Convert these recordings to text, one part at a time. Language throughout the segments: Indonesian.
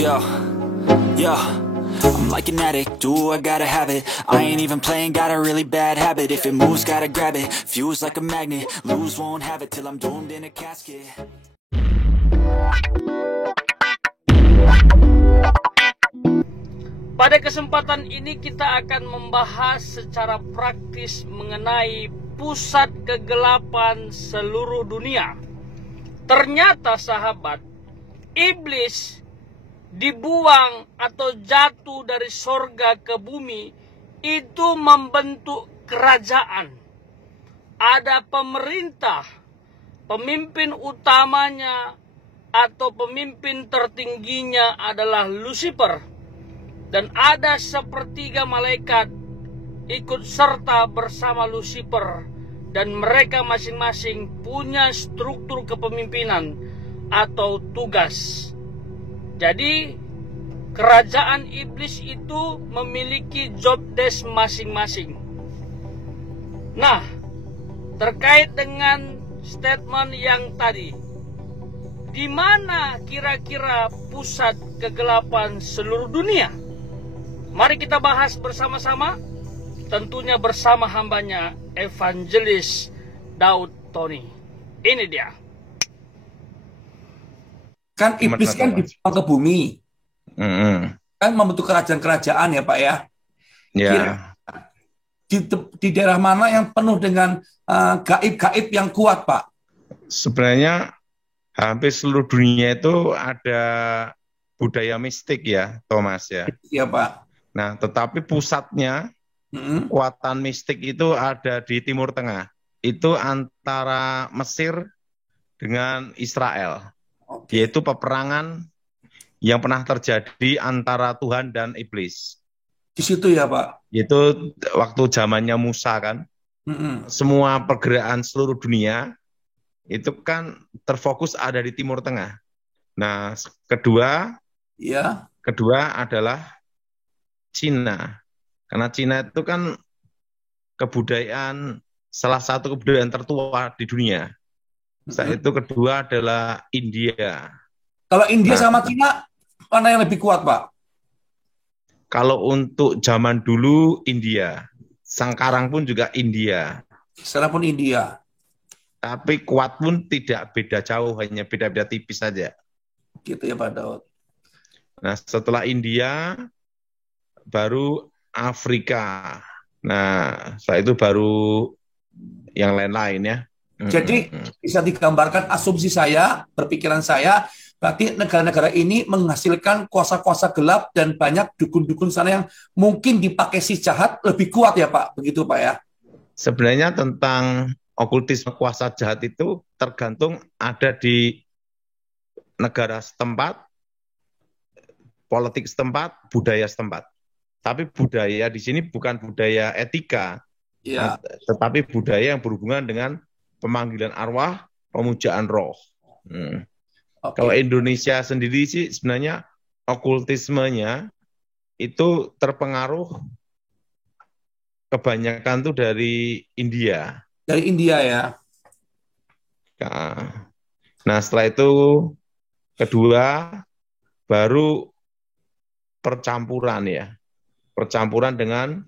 Yo, yo, I'm like an addict, do I gotta have it. I ain't even playing, got a really bad habit. If it moves, gotta grab it, fuse like a magnet. Lose, won't have it till I'm doomed in a casket. Pada kesempatan ini kita akan membahas secara praktis mengenai pusat kegelapan seluruh dunia. Ternyata sahabat, iblis dibuang atau jatuh dari sorga ke bumi itu membentuk kerajaan. Ada pemerintah, pemimpin utamanya atau pemimpin tertingginya adalah Lucifer. Dan ada sepertiga malaikat ikut serta bersama Lucifer. Dan mereka masing-masing punya struktur kepemimpinan atau tugas. Jadi kerajaan iblis itu memiliki job desk masing-masing. Nah, terkait dengan statement yang tadi, di mana kira-kira pusat kegelapan seluruh dunia? Mari kita bahas bersama-sama, tentunya bersama hambanya Evangelis Daud Tony. Ini dia. Kan iblis kan dibuang ke bumi. Kan membentuk kerajaan-kerajaan ya Pak ya. Ya. Di daerah mana yang penuh dengan gaib-gaib yang kuat Pak? Sebenarnya hampir seluruh dunia itu ada budaya mistik ya Thomas ya. Iya Pak. Nah tetapi pusatnya kekuatan mistik itu ada di Timur Tengah. Itu antara Mesir dengan Israel. Yaitu peperangan yang pernah terjadi antara Tuhan dan iblis. Di situ ya Pak? Itu waktu zamannya Musa kan. Semua pergerakan seluruh dunia itu kan terfokus ada di Timur Tengah. Nah, kedua adalah Cina. Karena Cina itu kan salah satu kebudayaan tertua di dunia. Setelah itu kedua adalah India. Kalau India sama Cina, mana yang lebih kuat, Pak? Kalau untuk zaman dulu India, sekarang pun juga India. Sekarang pun India. Tapi kuat pun tidak beda jauh, hanya beda-beda tipis saja. Gitu ya Pak Daud. Nah setelah India, baru Afrika. Nah setelah itu baru yang lain-lain ya. Jadi bisa digambarkan asumsi saya, berpikiran saya, berarti negara-negara ini menghasilkan kuasa-kuasa gelap dan banyak dukun-dukun sana yang mungkin dipakai si jahat lebih kuat ya Pak, begitu Pak ya? Sebenarnya tentang okultisme kuasa jahat itu tergantung ada di negara setempat, politik setempat, budaya setempat. Tapi budaya di sini bukan budaya etika, tetapi budaya yang berhubungan dengan pemanggilan arwah, pemujaan roh. Kalau Indonesia sendiri sih sebenarnya okultismenya itu terpengaruh kebanyakan tuh dari India. Dari India ya. Nah setelah itu kedua baru percampuran ya. Percampuran dengan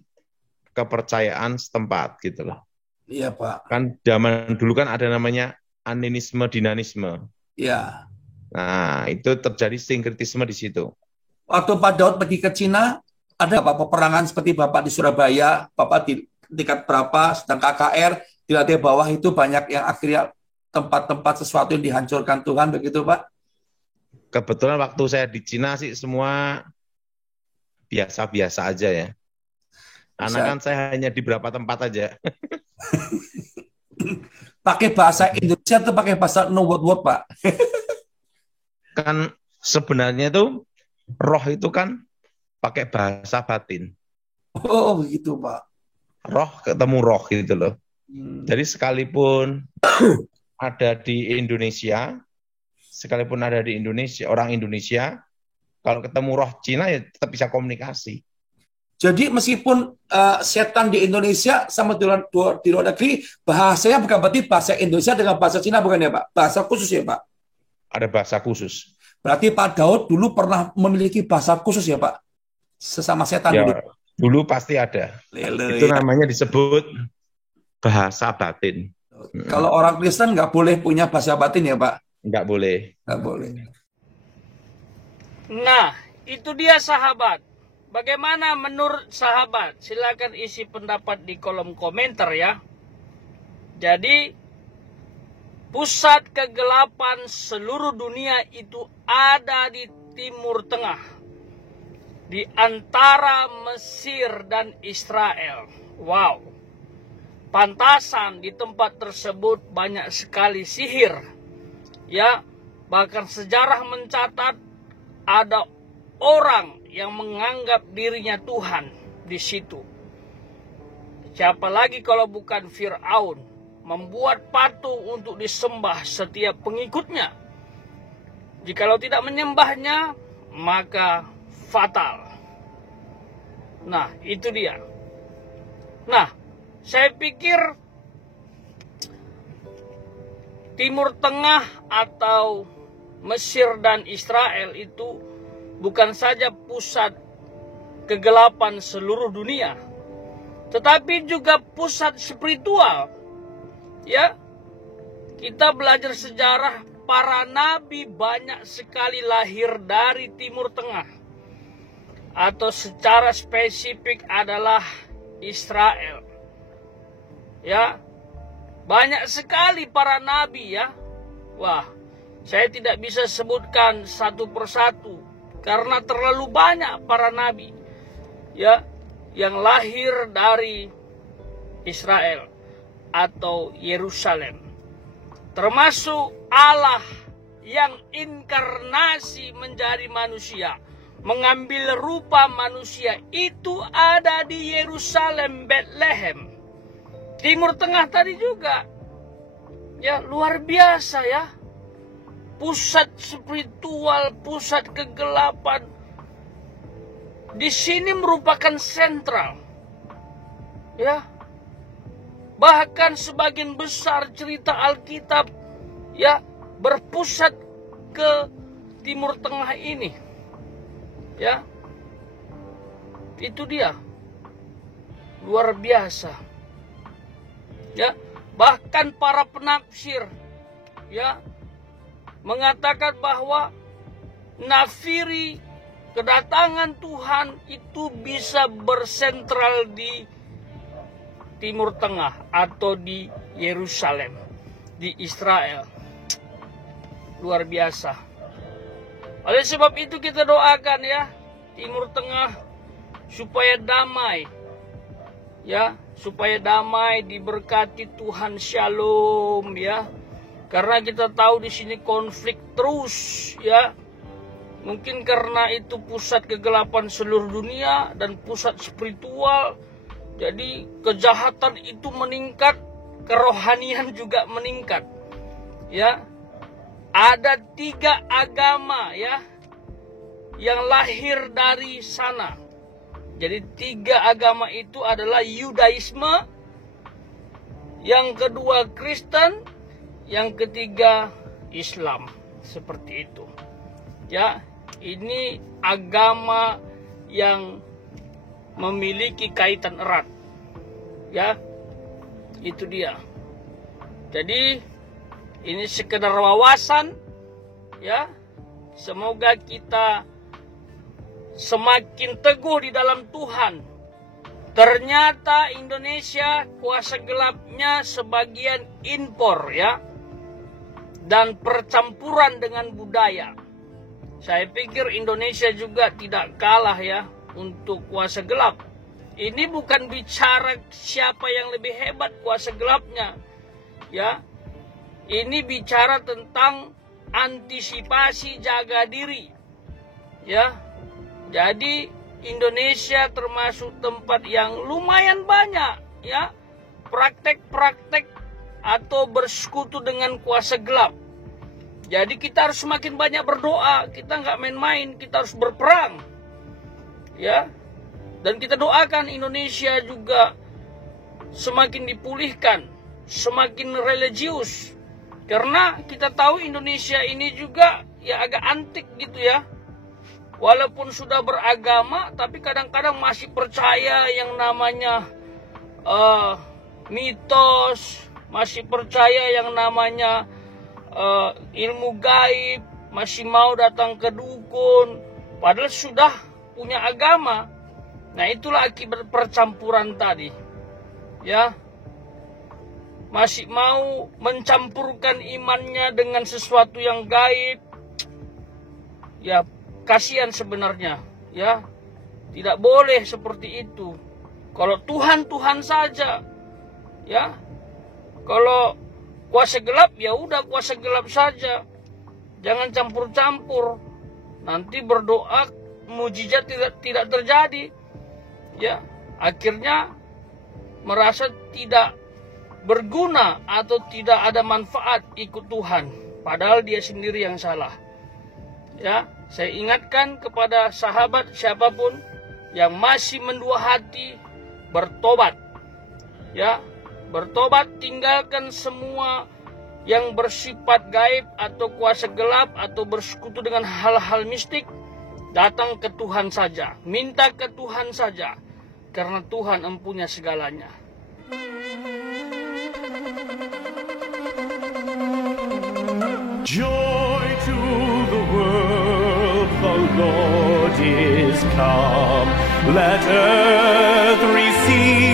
kepercayaan setempat gitu loh. Iya Pak. Kan zaman dulu kan ada namanya animisme, dinanisme. Iya. Nah itu terjadi sinkretisme di situ. Waktu Pak Daud pergi ke Cina, ada Bapak peperangan seperti Bapak di Surabaya, Bapak di tingkat berapa, sedang KKR, di lantai bawah itu banyak yang akhirnya tempat-tempat sesuatu yang dihancurkan Tuhan, begitu Pak? Kebetulan waktu saya di Cina sih semua biasa-biasa aja ya. Karena kan saya hanya di beberapa tempat aja. Pakai bahasa Indonesia atau pakai bahasa no word Pak? Kan sebenarnya itu roh itu kan pakai bahasa batin. Oh begitu Pak. Roh ketemu roh gitu loh. Jadi sekalipun ada di Indonesia, orang Indonesia, kalau ketemu roh Cina ya tetap bisa komunikasi. Jadi meskipun setan di Indonesia sama di luar negeri, bahasanya bukan berarti bahasa Indonesia dengan bahasa Cina bukan ya Pak? Bahasa khusus ya Pak? Ada bahasa khusus. Berarti Pak Daud dulu pernah memiliki bahasa khusus ya Pak? Sesama setan Ya, dulu. dulu pasti ada. Itu namanya disebut bahasa batin. Kalau orang Kristen nggak boleh punya bahasa batin ya Pak? Nggak boleh. Nggak boleh. Nah, itu dia sahabat. Bagaimana menurut sahabat? Silakan isi pendapat di kolom komentar ya. Jadi, pusat kegelapan seluruh dunia itu ada di Timur Tengah. Di antara Mesir dan Israel. Wow. Pantasan di tempat tersebut banyak sekali sihir. Ya, bahkan sejarah mencatat ada orang yang menganggap dirinya Tuhan di situ. Siapa lagi kalau bukan Fir'aun, membuat patung untuk disembah setiap pengikutnya. Jikalau tidak menyembahnya, maka fatal. Nah, itu dia. Nah, saya pikir Timur Tengah atau Mesir dan Israel itu bukan saja pusat kegelapan seluruh dunia, tetapi juga pusat spiritual. Ya, kita belajar sejarah, para nabi banyak sekali lahir dari Timur Tengah, atau secara spesifik adalah Israel. Ya, banyak sekali para nabi ya. Wah, saya tidak bisa sebutkan satu persatu karena terlalu banyak para nabi ya yang lahir dari Israel atau Yerusalem. Termasuk Allah yang inkarnasi menjadi manusia, mengambil rupa manusia, itu ada di Yerusalem, Bethlehem. Timur Tengah tadi juga. Ya, luar biasa ya. Pusat spiritual, pusat kegelapan. Di sini merupakan sentral. Ya. Bahkan sebagian besar cerita Alkitab ya berpusat ke Timur Tengah ini. Ya. Itu dia. Luar biasa. Ya, bahkan para penafsir ya mengatakan bahwa nafiri kedatangan Tuhan itu bisa bersentral di Timur Tengah atau di Yerusalem, di Israel. Luar biasa. Oleh sebab itu kita doakan ya Timur Tengah supaya damai. Ya, supaya damai, diberkati Tuhan, shalom ya. Karena kita tahu di sini konflik terus ya. Mungkin karena itu pusat kegelapan seluruh dunia dan pusat spiritual. Jadi kejahatan itu meningkat, kerohanian juga meningkat. Ya. Ada 3 agama ya yang lahir dari sana. Jadi 3 agama itu adalah Yudaisme, yang kedua Kristen, yang ketiga Islam. Seperti itu. Ya, ini agama yang memiliki kaitan erat. Ya, itu dia. Jadi ini sekedar wawasan. Ya, semoga kita semakin teguh di dalam Tuhan. Ternyata Indonesia kuasa gelapnya sebagian impor ya. Dan percampuran dengan budaya. Saya pikir Indonesia juga tidak kalah ya untuk kuasa gelap. Ini bukan bicara siapa yang lebih hebat kuasa gelapnya. Ya. Ini bicara tentang antisipasi, jaga diri. Ya. Jadi Indonesia termasuk tempat yang lumayan banyak ya praktek-praktek atau bersekutu dengan kuasa gelap. Jadi kita harus semakin banyak berdoa, kita nggak main-main, kita harus berperang. Ya. Dan kita doakan Indonesia juga semakin dipulihkan, semakin religius. Karena kita tahu Indonesia ini juga agak antik gitu ya. Walaupun sudah beragama, tapi kadang-kadang masih percaya yang namanya mitos, masih percaya yang namanya ilmu gaib, masih mau datang ke dukun, padahal sudah punya agama. Nah, itulah akibat percampuran tadi. Ya. Masih mau mencampurkan imannya dengan sesuatu yang gaib. Ya, kasihan sebenarnya, ya. Tidak boleh seperti itu. Kalau Tuhan saja. Ya. Kalau kuasa gelap, ya udah kuasa gelap saja. Jangan campur-campur. Nanti berdoa mujizat tidak terjadi. Ya, akhirnya merasa tidak berguna atau tidak ada manfaat ikut Tuhan, padahal dia sendiri yang salah. Ya, saya ingatkan kepada sahabat siapapun yang masih mendua hati, bertobat. Ya, bertobat, tinggalkan semua yang bersifat gaib atau kuasa gelap atau bersekutu dengan hal-hal mistik. Datang ke Tuhan saja, minta ke Tuhan saja, karena Tuhan empunya segalanya. Joy to the world, the Lord is come. Let earth receive